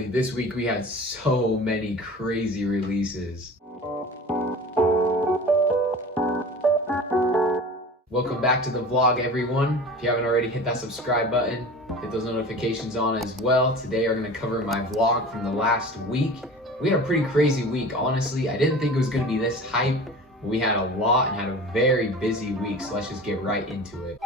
moly, this week we had so many crazy releases. Welcome back to the vlog, everyone. If you haven't already, hit that subscribe button, hit those notifications on as well. Today we're gonna cover my vlog from the last week. We had a pretty crazy week, honestly. I didn't think it was gonna be this hype, but we had a lot and had a very busy week, so let's just get right into it.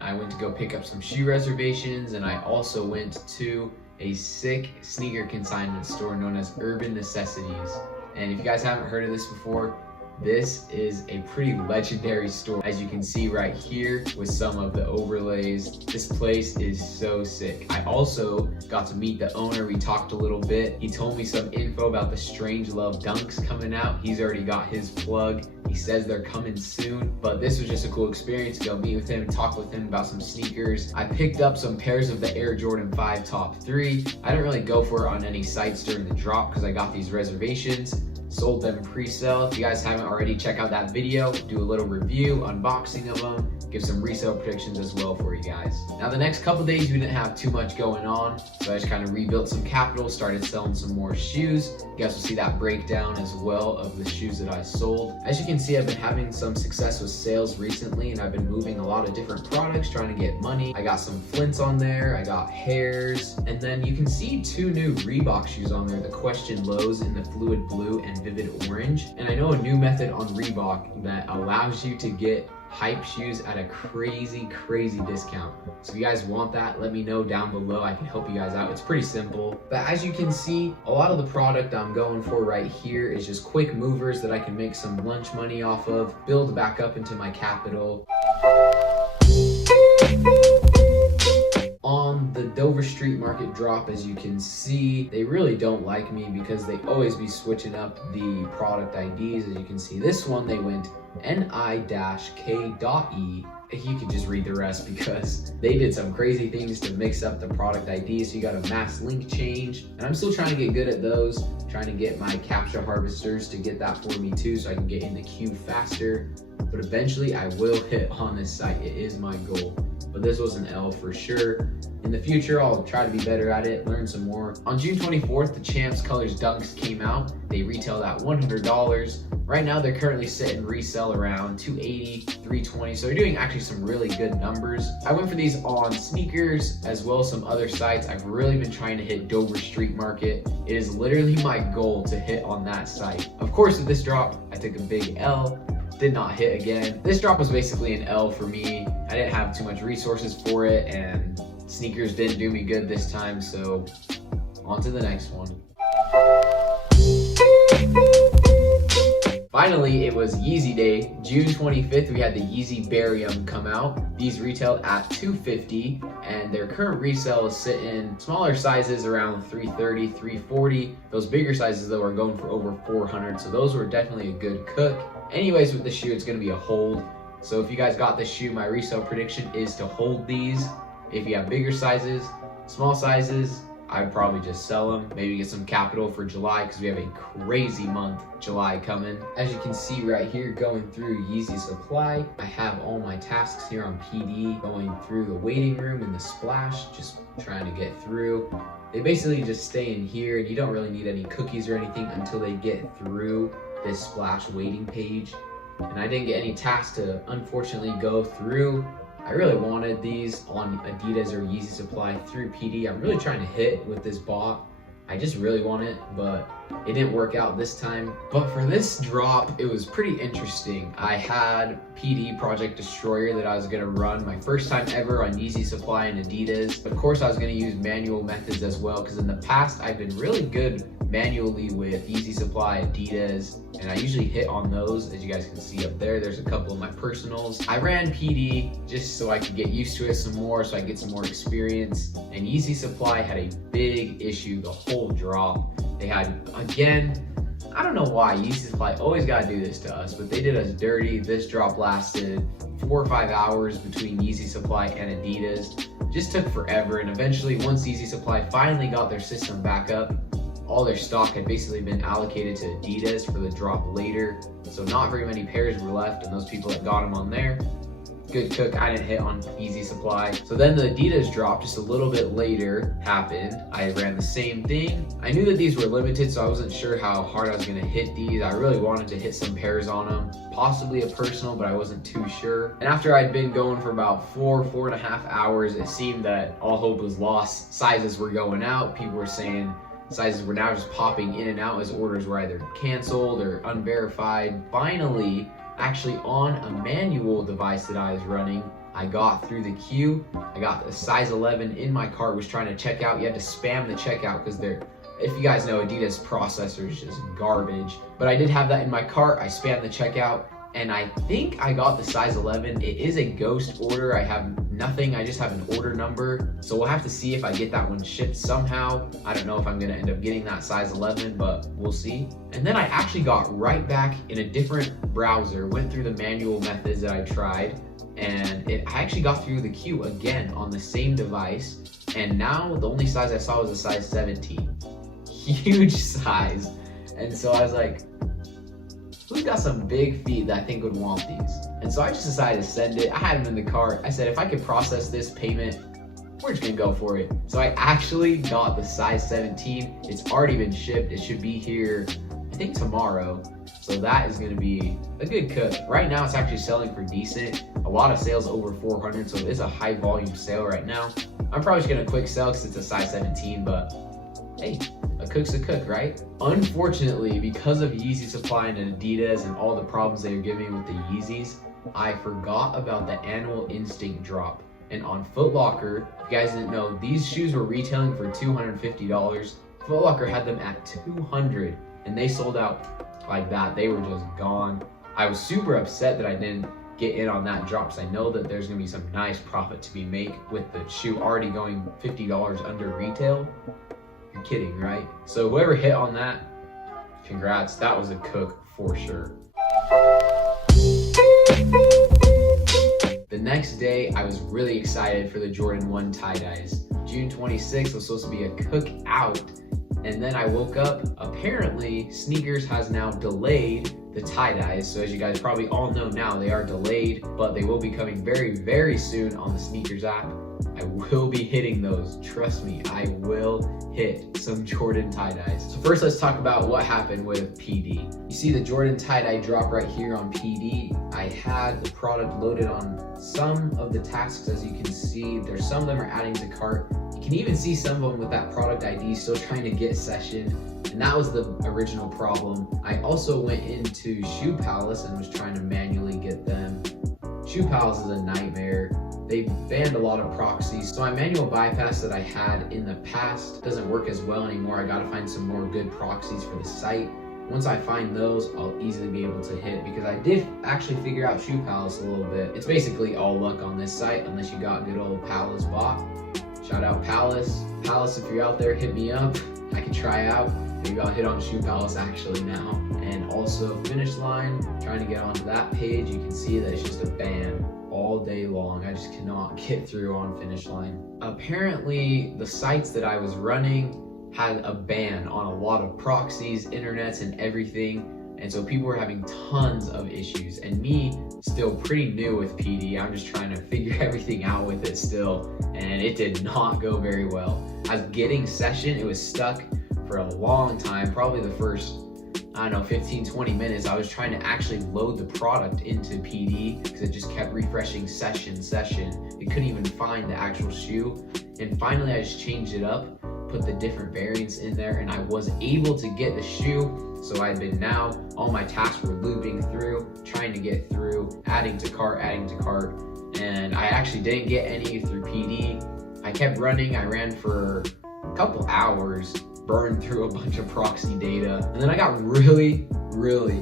I went to go pick up some shoe reservations, and I also went to a sick sneaker consignment store known as Urban Necessities. And if you guys haven't heard of this before, this is a pretty legendary store. As you can see right here with some of the overlays, this place is so sick. I also got to meet the owner. We talked a little bit. He told me some info about the Strange Love Dunks coming out. He's already got his plug. He says they're coming soon, but this was just a cool experience to go meet with him and talk with him about some sneakers. I picked up some pairs of the Air Jordan 5 Top 3. I didn't really go for it on any sites during the drop because I got these reservations. Sold them pre-sale. If you guys haven't already, check out that video, do a little review, unboxing of them, give some resale predictions as well for you guys. Now the next couple days we didn't have too much going on, so I just kind of rebuilt some capital, started selling some more shoes. You guys will see that breakdown as well of the shoes that I sold. As you can see, I've been having some success with sales recently, and I've been moving a lot of different products, trying to get money. I got some Flints on there, I got Hairs, and then you can see 2 new Reebok shoes on there, the Question Lows in the Fluid Blue and Vivid Orange. And I know a new method on Reebok that allows you to get hype shoes at a crazy discount. So if you guys want that, let me know down below. I can help you guys out. It's pretty simple. But as you can see, a lot of the product I'm going for right here is just quick movers that I can make some lunch money off of, build back up into my capital. On the Dover Street Market drop, as you can see, they really don't like me because they always be switching up the product IDs. As you can see, this one they went NI-K.E. You can just read the rest because they did some crazy things to mix up the product ID. So you got a mass link change, and I'm still trying to get good at those, trying to get my captcha harvesters to get that for me too, so I can get in the queue faster. But eventually I will hit on this site. It is my goal. But this was an L for sure. In the future, I'll try to be better at it, learn some more. On June 24th, the Champs Colors Dunks came out. They retailed at $100. Right now, they're currently sitting resell around $280, $320. So they're doing actually some really good numbers. I went for these on Sneakers as well as some other sites. I've really been trying to hit Dover Street Market. It is literally my goal to hit on that site. Of course, with this drop, I took a big L. Did not hit again. This drop was basically an L for me. I didn't have too much resources for it, and sneakers didn't do me good this time, so on to the next one. Finally, it was Yeezy Day. June 25th, we had the Yeezy Barium come out. These retailed at $250, and their current resale is sitting smaller sizes around $330, $340. Those bigger sizes though are going for over $400, so those were definitely a good cook. Anyways, with the shoe, it's gonna be a hold. So if you guys got this shoe, my resale prediction is to hold these. If you have bigger sizes, small sizes, I'd probably just sell them, maybe get some capital for July because we have a crazy month, July, coming. As you can see right here, going through Yeezy Supply, I have all my tasks here on PD, going through the waiting room and the splash, just trying to get through. They basically just stay in here, and you don't really need any cookies or anything until they get through this splash waiting page. And I didn't get any tasks to unfortunately go through. I really wanted these on Adidas or Yeezy Supply through PD. I'm really trying to hit with this bot. I just really want it, but it didn't work out this time. But for this drop, it was pretty interesting. I had PD Project Destroyer that I was gonna run my first time ever on Yeezy Supply and Adidas. Of course, I was gonna use manual methods as well, because in the past, I've been really good manually with Yeezy Supply, Adidas, and I usually hit on those. As you guys can see up there, there's a couple of my personals. I ran PD just so I could get used to it some more, so I get some more experience. And Yeezy Supply had a big issue the whole drop. They had, again, I don't know why Yeezy Supply always gotta do this to us, but they did us dirty. This drop lasted 4 or 5 hours between Yeezy Supply and Adidas. Just took forever, and eventually once Yeezy Supply finally got their system back up, all their stock had basically been allocated to Adidas for the drop later. So not very many pairs were left, and those people that got them on there good cook. I didn't hit on Yeezy supply. So then the Adidas drop just a little bit later happened. I ran the same thing. I knew that these were limited, so I wasn't sure how hard I was gonna hit these. I really wanted to hit some pairs on them, possibly a personal, but I wasn't too sure. And after I'd been going for about 4.5 hours, it seemed that all hope was lost. Sizes were going out. People were saying sizes were now just popping in and out as orders were either canceled or unverified. Finally, actually on a manual device that I was running, I got through the queue. I got a size 11 in my cart, was trying to check out. You had to spam the checkout because if you guys know, Adidas processor is just garbage. But I did have that in my cart. I spammed the checkout, and I think I got the size 11. It is a ghost order. I have nothing. I just have an order number. So we'll have to see if I get that one shipped somehow. I don't know if I'm gonna end up getting that size 11, but we'll see. And then I actually got right back in a different browser, went through the manual methods that I tried, and I actually got through the queue again on the same device. And now the only size I saw was a size 17. Huge size. And so I was like, who's got some big feet that I think would want these? And so I just decided to send it. I had them in the cart. I said, if I could process this payment, we're just gonna go for it. So I actually got the size 17. It's already been shipped. It should be here, I think tomorrow. So that is gonna be a good cook. Right now it's actually selling for decent. A lot of sales over 400, so it is a high volume sale right now. I'm probably just gonna quick sell because it's a size 17, but hey, a cook's a cook, right? Unfortunately, because of Yeezy supply and Adidas and all the problems they are giving with the Yeezys, I forgot about the Animal Instinct drop. And on Foot Locker, if you guys didn't know, these shoes were retailing for $250. Foot Locker had them at $200, and they sold out like that. They were just gone. I was super upset that I didn't get in on that drop, because I know that there's gonna be some nice profit to be made with the shoe already going $50 under retail. You're kidding, right? So whoever hit on that, congrats. That was a cook for sure. The next day, I was really excited for the Jordan 1 tie-dyes. June 26th was supposed to be a cook out, and then I woke up. Apparently, Sneakers has now delayed the tie-dyes. So as you guys probably all know now, they are delayed, but they will be coming very, very soon on the Sneakers app. I will be hitting those. Trust me, I will hit some Jordan tie-dyes. So first, let's talk about what happened with PD. You see the Jordan tie-dye drop right here on PD. I had the product loaded on some of the tasks, as you can see. There's some of them are adding to cart. You can even see some of them with that product ID still trying to get session. And that was the original problem. I also went into Shoe Palace and was trying to manually get them. Shoe Palace is a nightmare. They banned a lot of proxies. So my manual bypass that I had in the past doesn't work as well anymore. I gotta find some more good proxies for the site. Once I find those, I'll easily be able to hit, because I did actually figure out Shoe Palace a little bit. It's basically all luck on this site, unless you got good old Palace bot. Shout out Palace. Palace, if you're out there, hit me up. I can try out. Maybe I'll hit on Shoe Palace actually now. And also Finish Line, trying to get onto that page. You can see that it's just a ban all day long. I just cannot get through on Finish Line. Apparently, the sites that I was running had a ban on a lot of proxies, internets, and everything. And so people were having tons of issues. And me, still pretty new with PD, I'm just trying to figure everything out with it still. And it did not go very well. I was getting session, it was stuck for a long time, probably the first, I don't know, 15, 20 minutes. I was trying to actually load the product into PD because it just kept refreshing session. It couldn't even find the actual shoe. And finally, I just changed it up, put the different variants in there, and I was able to get the shoe. So I've been now, all my tasks were looping through, trying to get through, adding to cart. And I actually didn't get any through PD. I kept running, I ran for a couple hours, burned through a bunch of proxy data, and then I got really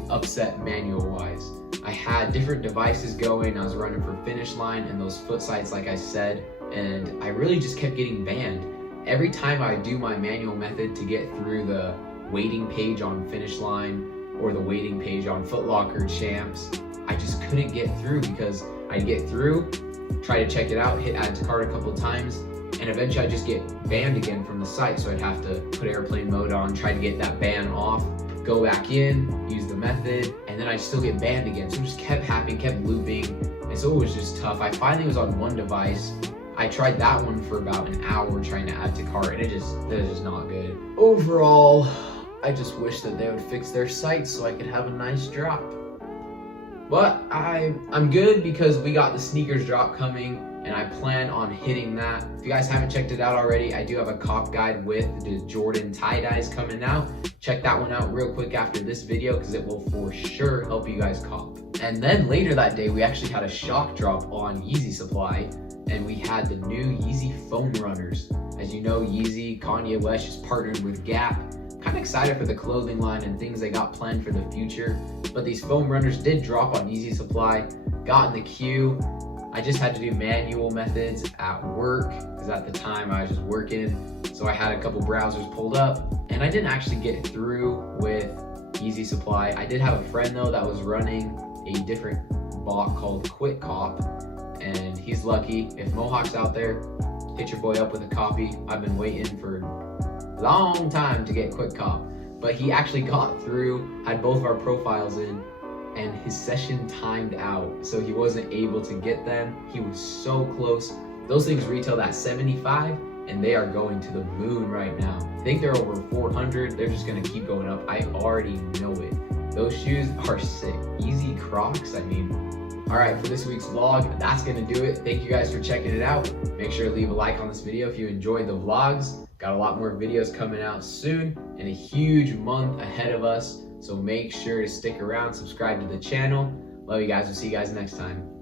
upset manual wise. I had different devices going, I was running for Finish Line and those foot sites like I said, and I really just kept getting banned. Every time I do my manual method to get through the waiting page on Finish Line or the waiting page on Foot Locker, Champs, I just couldn't get through, because I'd get through, try to check it out, hit add to cart a couple of times, and eventually I'd just get banned again from the site. So I'd have to put airplane mode on, try to get that ban off, go back in, use the method, and then I'd still get banned again. So it just kept happening, kept looping. and so it was just tough. I finally was on one device. I tried that one for about an hour trying to add to cart, and it is just not good. Overall, I just wish that they would fix their site so I could have a nice drop. But I'm good because we got the sneakers drop coming, and I plan on hitting that. If you guys haven't checked it out already, I do have a cop guide with the Jordan tie-dyes coming out. Check that one out real quick after this video because it will for sure help you guys cop. And then later that day, we actually had a shock drop on Yeezy Supply, and we had the new Yeezy Foam Runners. As you know, Yeezy, Kanye West just partnered with Gap. Kind of excited for the clothing line and things they got planned for the future. But these foam runners did drop on Yeezy Supply, got in the queue. I just had to do manual methods at work because at the time I was just working. So I had a couple browsers pulled up and I didn't actually get through with Yeezy Supply. I did have a friend though that was running a different bot called Quick Cop, and he's lucky. If Mohawk's out there, hit your boy up with a copy. I've been waiting for a long time to get Quick Cop, but he actually got through, had both of our profiles in, and his session timed out, so he wasn't able to get them. He was so close. Those things retail at 75, and they are going to the moon right now. I think they're over 400. They're just gonna keep going up. I already know it. Those shoes are sick. Yeezy Crocs, I mean. All right, for this week's vlog, that's gonna do it. Thank you guys for checking it out. Make sure to leave a like on this video if you enjoyed the vlogs. Got a lot more videos coming out soon and a huge month ahead of us. So make sure to stick around, subscribe to the channel. Love you guys. We'll see you guys next time.